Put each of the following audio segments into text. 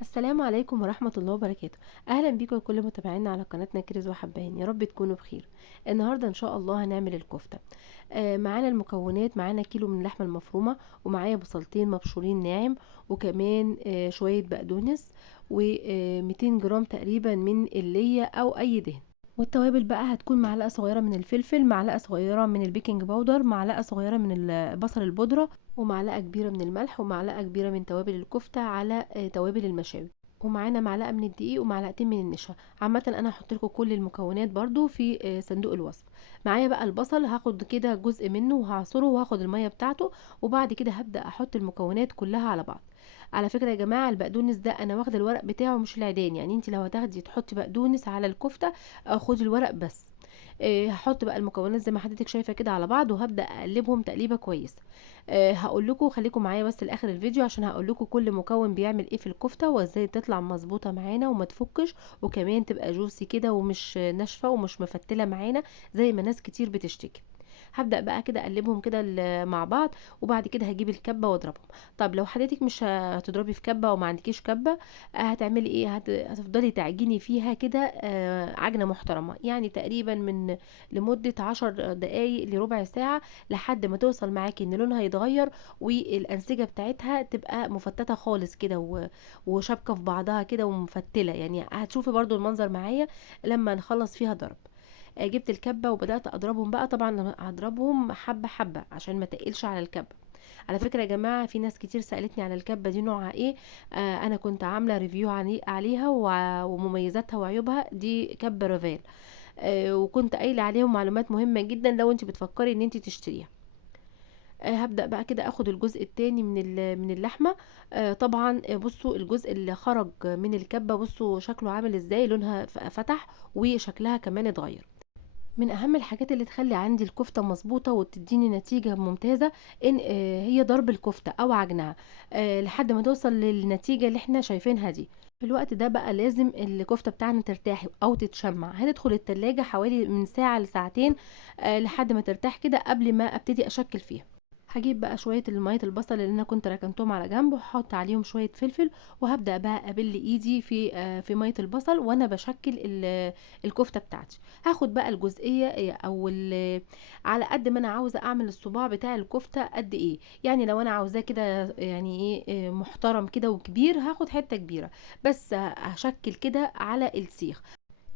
السلام عليكم ورحمة الله وبركاته. أهلا بيكم كل متابعينا على قناتنا كريز وحباين، يا رب تكونوا بخير. النهاردة إن شاء الله هنعمل الكفتة. معانا المكونات، معانا كيلو من اللحمة المفرومة، ومعايا بصلتين مبشورين ناعم، وكمان شوية بقدونس، و200 جرام تقريبا من اللية أو أي دهن. والتوابل بقى هتكون معلقة صغيرة من الفلفل، معلقة صغيرة من البيكنج باودر، معلقة صغيرة من البصل البودرة، ومعلقة كبيرة من الملح، ومعلقة كبيرة من توابل الكفتة على توابل المشاوي. ومعانا معلقة من الدقيق ومعلقتين من النشا. عامة انا هحط لكم كل المكونات برضو في صندوق الوصف. معايا بقى البصل، هاخد كده جزء منه وهعصره وهاخد المية بتاعته، وبعد كده هبدأ احط المكونات كلها على بعض. على فكرة يا جماعة، البقدونس ده انا واخده الورق بتاعه مش العيدان، يعني انت لو هتاخدي تحطي بقدونس على الكفتة خدي الورق بس. هحط بقى المكونات زي ما حضرتك شايفه كده على بعض، وهبدا اقلبهم تقليبه كويسه. هقول لكم خليكم معايا بس لاخر الفيديو، عشان هقول لكم كل مكون بيعمل ايه في الكفته، وازاي تطلع مظبوطه معانا وما تفكش، وكمان تبقى جوسي كده ومش ناشفه ومش مفتله معانا زي ما ناس كتير بتشتكي. هبدأ بقى كده اقلبهم كده مع بعض، وبعد كده هجيب الكبة واضربهم. طب لو حضرتك مش هتضربي في كبة وما عندكيش كبة، هتعملي ايه؟ هتفضلي تعجني فيها كده عجنة محترمة، يعني تقريبا من لمدة 10 دقايق لربع ساعة، لحد ما توصل معاكي ان لونها يتغير، والأنسجة بتاعتها تبقى مفتتة خالص كده وشابكة في بعضها كده ومفتلة، يعني هتشوفي برضو المنظر معايا لما نخلص فيها ضرب. جبت الكبة وبدأت اضربهم بقى، طبعا هضربهم حبة حبة عشان ما تقلش على الكبة. على فكرة يا جماعة، في ناس كتير سألتني على الكبة دي نوعها ايه. انا كنت عاملة ريفيو عليها ومميزاتها وعيوبها. دي كبة ريفال. وكنت قايله عليهم معلومات مهمه جدا لو انت بتفكري ان انت تشتريها. هبدأ بقى كده اخد الجزء التاني من اللحمه. طبعا بصوا الجزء اللي خرج من الكبه، بصوا شكله عامل ازاي، لونها فتح وشكلها كمان اتغير. من اهم الحاجات اللي تخلي عندي الكفته مظبوطه وتديني نتيجه ممتازه، ان هي ضرب الكفته او عجنها لحد ما توصل للنتيجه اللي احنا شايفينها دي. في الوقت ده بقى لازم الكفته بتاعنا ترتاح او تتشمع، هتدخل التلاجة حوالي من ساعه لساعتين لحد ما ترتاح كده قبل ما ابتدي اشكل فيها. هجيب بقى شويه الميه البصل اللي انا كنت ركنتهم على جنب، وهحط عليهم شويه فلفل، وهبدا بقى ابل ايدي في ميه البصل وانا بشكل الكفته بتاعتي. هاخد بقى الجزئيه على قد ما انا عاوزه اعمل الصباع بتاع الكفته قد ايه. يعني لو انا عاوزاه كده يعني ايه محترم كده وكبير، هاخد حته كبيره، بس هشكل كده على السيخ.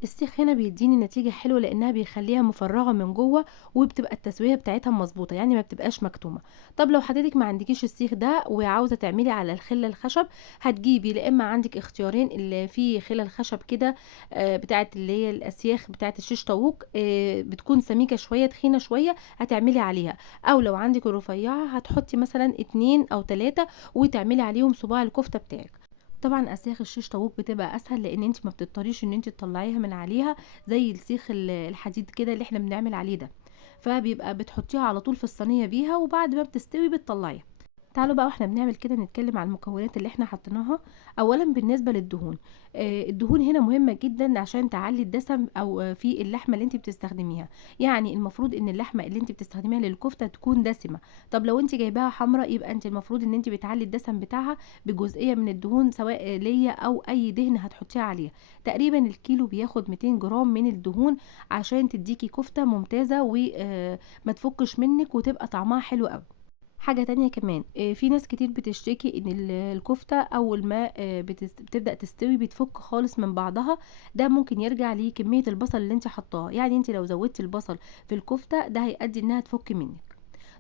السيخ هنا بيديني نتيجة حلوة لانها بيخليها مفرغة من جوه، وبتبقى التسوية بتاعتها مظبوطة، يعني ما بتبقاش مكتومة. طب لو حضرتك ما عندكيش السيخ ده وعاوزة تعملي على الخلة الخشب، هتجيبي لا اما عندك اختيارين، اللي في خلة الخشب كده بتاعت اللي هي الاسياخ بتاعت الشيش طاووق، بتكون سميكة شوية تخينة شوية، هتعملي عليها. او لو عندك الرفيعة هتحطي مثلا 2 او 3 وتعملي عليهم صباع الكفتة بتاعك. طبعا اسياخ الشيش طاووق بتبقى اسهل، لان انت ما بتضطريش ان انت تطلعيها من عليها زي السيخ الحديد كده اللي احنا بنعمل عليه ده، فبيبقى بتحطيها على طول في الصينيه بيها، وبعد ما بتستوي بتطلعيها. تعالوا بقى واحنا بنعمل كده نتكلم عن المكونات اللي احنا حطيناها. اولا بالنسبه للدهون، الدهون هنا مهمه جدا عشان تعلي الدسم او في اللحمه اللي انت بتستخدميها. يعني المفروض ان اللحمه اللي انت بتستخدميها للكفته تكون دسمه. طب لو انت جايباها حمراء، يبقى انت المفروض ان انت بتعلي الدسم بتاعها بجزئيه من الدهون، سواء ليا او اي دهن هتحطيها عليها. تقريبا الكيلو بياخد 200 جرام من الدهون، عشان تديكي كفته ممتازه وما تفكش منك وتبقى طعمها حلو قوي. حاجة تانية كمان، في ناس كتير بتشتكي ان الكفتة اول ما بتبدأ تستوي بتفك خالص من بعضها. ده ممكن يرجع لكمية البصل اللي انت حطاه، يعني انت لو زودتي البصل في الكفتة ده هيؤدي انها تفك منك.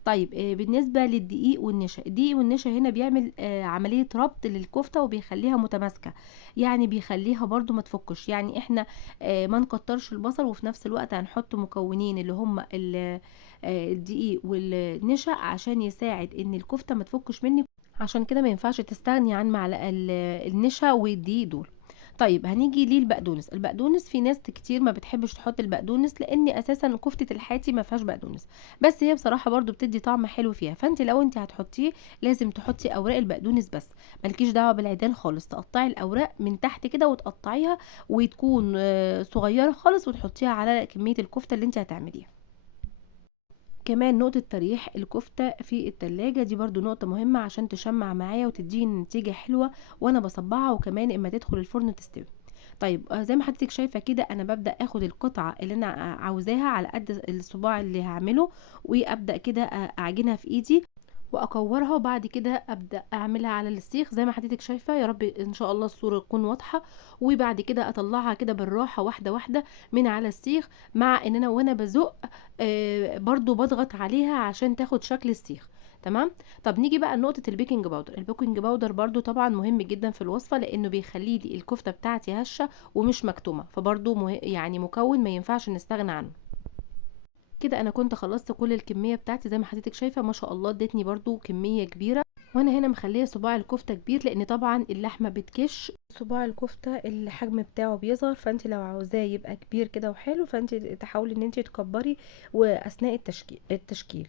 طيب بالنسبة للدقيق والنشا، الدقيق والنشا هنا بيعمل عملية ربط للكفتة وبيخليها متماسكة، يعني بيخليها برضو ما تفكش. يعني احنا ما نكترش البصل، وفي نفس الوقت هنحط مكونين اللي هم الدقيق والنشا عشان يساعد ان الكفتة ما تفكش منك. عشان كده ما ينفعش تستغني عن معلقة النشا والدقيق دول. طيب هنيجي ليه البقدونس. البقدونس في ناس كتير ما بتحبش تحط البقدونس، لان اساسا كفتة الحاتي ما فيهاش بقدونس، بس هي بصراحة برضو بتدي طعم حلو فيها. فانت لو انت هتحطيه لازم تحطي اوراق البقدونس بس، مالكيش دعوة بالعيدان خالص. تقطعي الاوراق من تحت كده وتقطعيها، وتكون صغيرة خالص، وتحطيها على كمية الكفتة اللي انت هتعمليها. كمان نقطة تريح الكفتة في التلاجة دي برضو نقطة مهمة عشان تشمع معايا وتديني نتيجة حلوة وانا بصبعها، وكمان اما تدخل الفرن وتستوي. طيب زي ما حضرتك شايفة كده انا ببدأ اخد القطعة اللي انا عاوزاها على قد الصباع اللي هعمله، وابدأ كده اعجنها في ايدي واكورها، وبعد كده ابدا اعملها على السيخ زي ما حضرتك شايفه. يا رب ان شاء الله الصوره تكون واضحه. وبعد كده اطلعها كده بالراحه واحده واحده من على السيخ، مع ان انا وانا بزق برضو بضغط عليها عشان تاخد شكل السيخ. تمام. طب نيجي بقى لنقطه البيكنج باودر. البيكنج باودر برضو طبعا مهم جدا في الوصفه، لانه بيخلي لي الكفته بتاعتي هشه ومش مكتومه، فبرضو يعني مكون ما ينفعش نستغنى عنه. كده انا كنت خلصت كل الكميه بتاعتي زي ما حضرتك شايفه، ما شاء الله ادتني برضو كميه كبيره. وانا هنا مخليه صباع الكفته كبير، لان طبعا اللحمه بتكش صباع الكفته الحجم بتاعه بيصغر، فانت لو عاوزاه يبقى كبير كده وحلو فانت تحاولي ان انت تكبري واثناء التشكيل.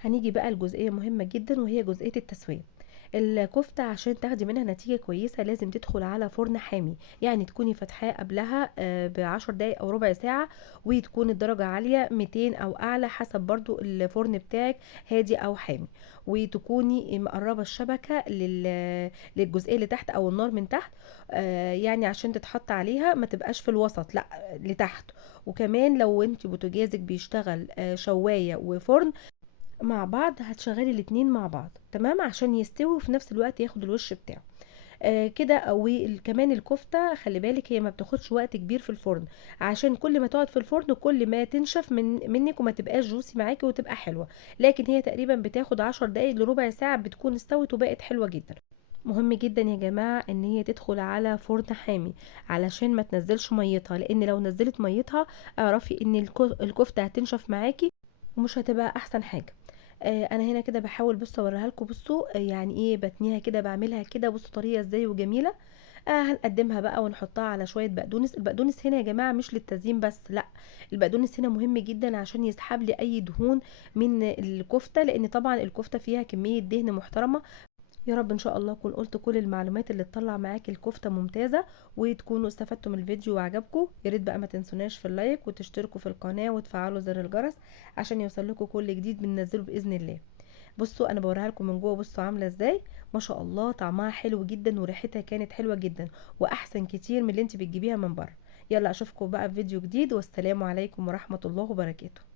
هنيجي بقى لجزئيه مهمه جدا، وهي جزئيه التسويه. الكفتة عشان تاخدي منها نتيجة كويسة لازم تدخل على فرن حامي، يعني تكوني فاتحاه قبلها ب10 دقايق او ربع ساعة، وتكون الدرجة عالية 200 او اعلى حسب برضو الفرن بتاعك، هادي او حامي. وتكوني مقربة الشبكة للجزئية اللي تحت او النار من تحت، يعني عشان تتحط عليها ما تبقاش في الوسط، لا لتحت. وكمان لو انت بوتاجازك بيشتغل شواية وفرن مع بعض، هتشغلي الاتنين مع بعض تمام عشان يستوي وفي نفس الوقت ياخد الوش بتاعه. كده. وكمان الكفتة خلي بالك هي ما بتاخدش وقت كبير في الفرن، عشان كل ما تقعد في الفرن كل ما تنشف منك وما تبقاش جوسي معاكي وتبقى حلوة. لكن هي تقريبا بتاخد 10 دقايق لربع ساعة بتكون استوت وبقت حلوة جدا. مهم جدا يا جماعة ان هي تدخل على فرن حامي علشان ما تنزلش ميتها، لان لو نزلت ميتها اعرفي ان الكفتة هتنشف معاكي ومش هتبقى احسن حاجة. انا هنا كده بحاول بصوا اوريها لكم. بصوا يعني ايه بتنيها كده، بعملها كده. بصوا طريقه ازاي وجميله. هنقدمها بقى ونحطها على شويه بقدونس. البقدونس هنا يا جماعه مش للتزيين بس، لا، البقدونس هنا مهم جدا عشان يسحب لي اي دهون من الكفته، لان طبعا الكفته فيها كميه دهن محترمه. يا رب ان شاء الله اكون قلت كل المعلومات اللي تطلع معاك الكفته ممتازه، وتكونوا استفدتوا من الفيديو وعجبكم. يا ريت بقى ما تنسوناش في اللايك وتشتركوا في القناه وتفعلوا زر الجرس عشان يوصل لكم كل جديد بننزله باذن الله. بصوا انا بوريها لكم من جوه، بصوا عامله ازاي. ما شاء الله طعمها حلو جدا وريحتها كانت حلوه جدا، واحسن كتير من اللي انت بتجيبيها من بره. يلا اشوفكم بقى في فيديو جديد، والسلام عليكم ورحمه الله وبركاته.